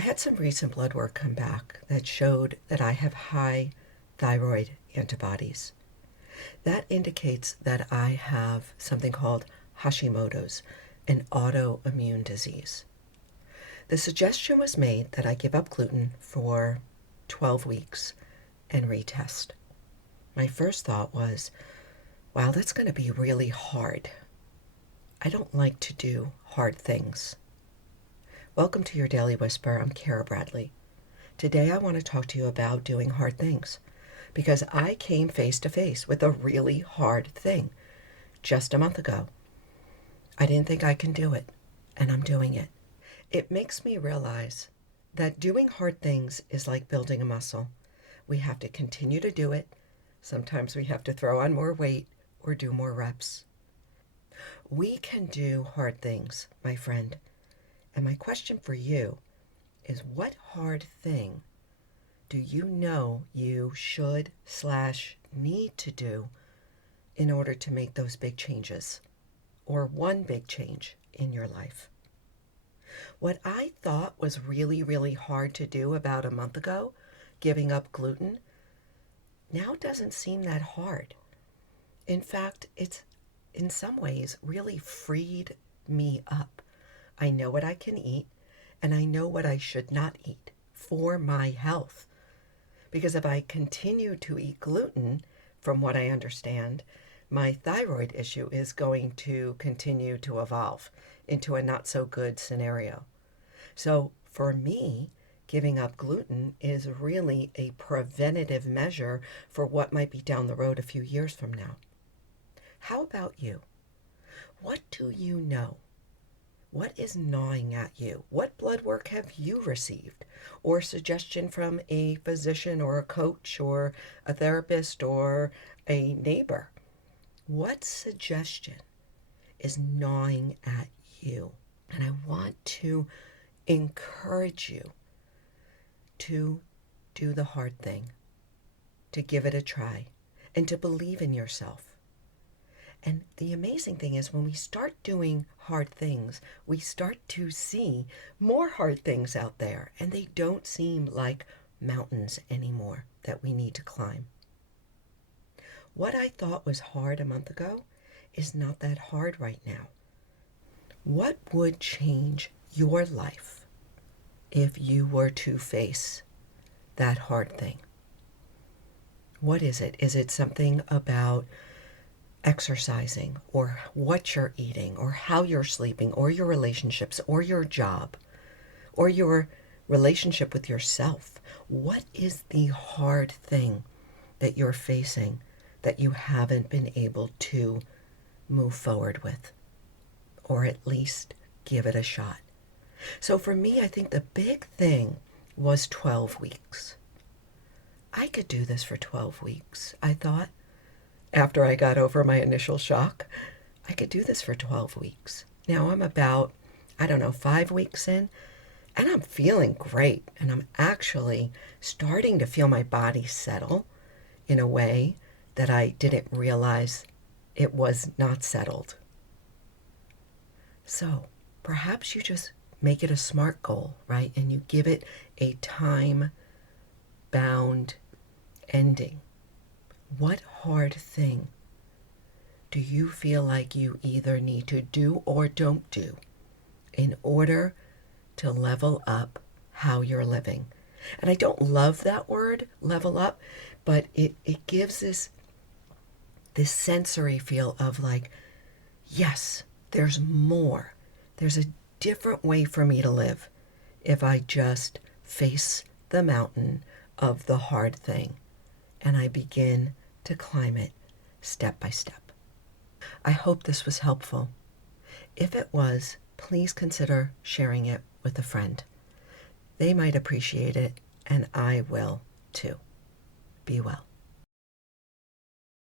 I had some recent blood work come back that showed that I have high thyroid antibodies. That indicates that I have something called Hashimoto's, an autoimmune disease. The suggestion was made that I give up gluten for 12 weeks and retest. My first thought was, wow, that's going to be really hard. I don't like to do hard things. Welcome to your Daily Whisper. I'm Cara Bradley. Today I want to talk to you about doing hard things because I came face to face with a really hard thing just a month ago. I didn't think I can do it, and I'm doing it. It makes me realize that doing hard things is like building a muscle. We have to continue to do it. Sometimes we have to throw on more weight or do more reps. We can do hard things, my friend. And my question for you is, what hard thing do you know you should/need to do in order to make those big changes, or one big change in your life? What I thought was really, really hard to do about a month ago, giving up gluten, now doesn't seem that hard. In fact, it's in some ways really freed me up. I know what I can eat, and I know what I should not eat for my health. Because if I continue to eat gluten, from what I understand, my thyroid issue is going to continue to evolve into a not so good scenario. So for me, giving up gluten is really a preventative measure for what might be down the road a few years from now. How about you? What do you know? What is gnawing at you? What blood work have you received? Or suggestion from a physician or a coach or a therapist or a neighbor? What suggestion is gnawing at you? And I want to encourage you to do the hard thing, to give it a try, and to believe in yourself. And the amazing thing is, when we start doing hard things, we start to see more hard things out there, and they don't seem like mountains anymore that we need to climb. What I thought was hard a month ago is not that hard right now. What would change your life if you were to face that hard thing? What is it? Is it something about exercising, or what you're eating, or how you're sleeping, or your relationships, or your job, or your relationship with yourself? What is the hard thing that you're facing that you haven't been able to move forward with, or at least give it a shot? So for me, I think the big thing was 12 weeks. I could do this for 12 weeks, I thought. After I got over my initial shock, I could do this for 12 weeks. Now I'm about, 5 weeks in, and I'm feeling great. And I'm actually starting to feel my body settle in a way that I didn't realize it was not settled. So perhaps you just make it a SMART goal, right? And you give it a time-bound ending. What hard thing do you feel like you either need to do or don't do in order to level up how you're living? And I don't love that word, level up, but it gives this sensory feel of like, yes, there's more. There's a different way for me to live if I just face the mountain of the hard thing and I begin to climb it step by step. I hope this was helpful. If it was, please consider sharing it with a friend. They might appreciate it, and I will too. Be well.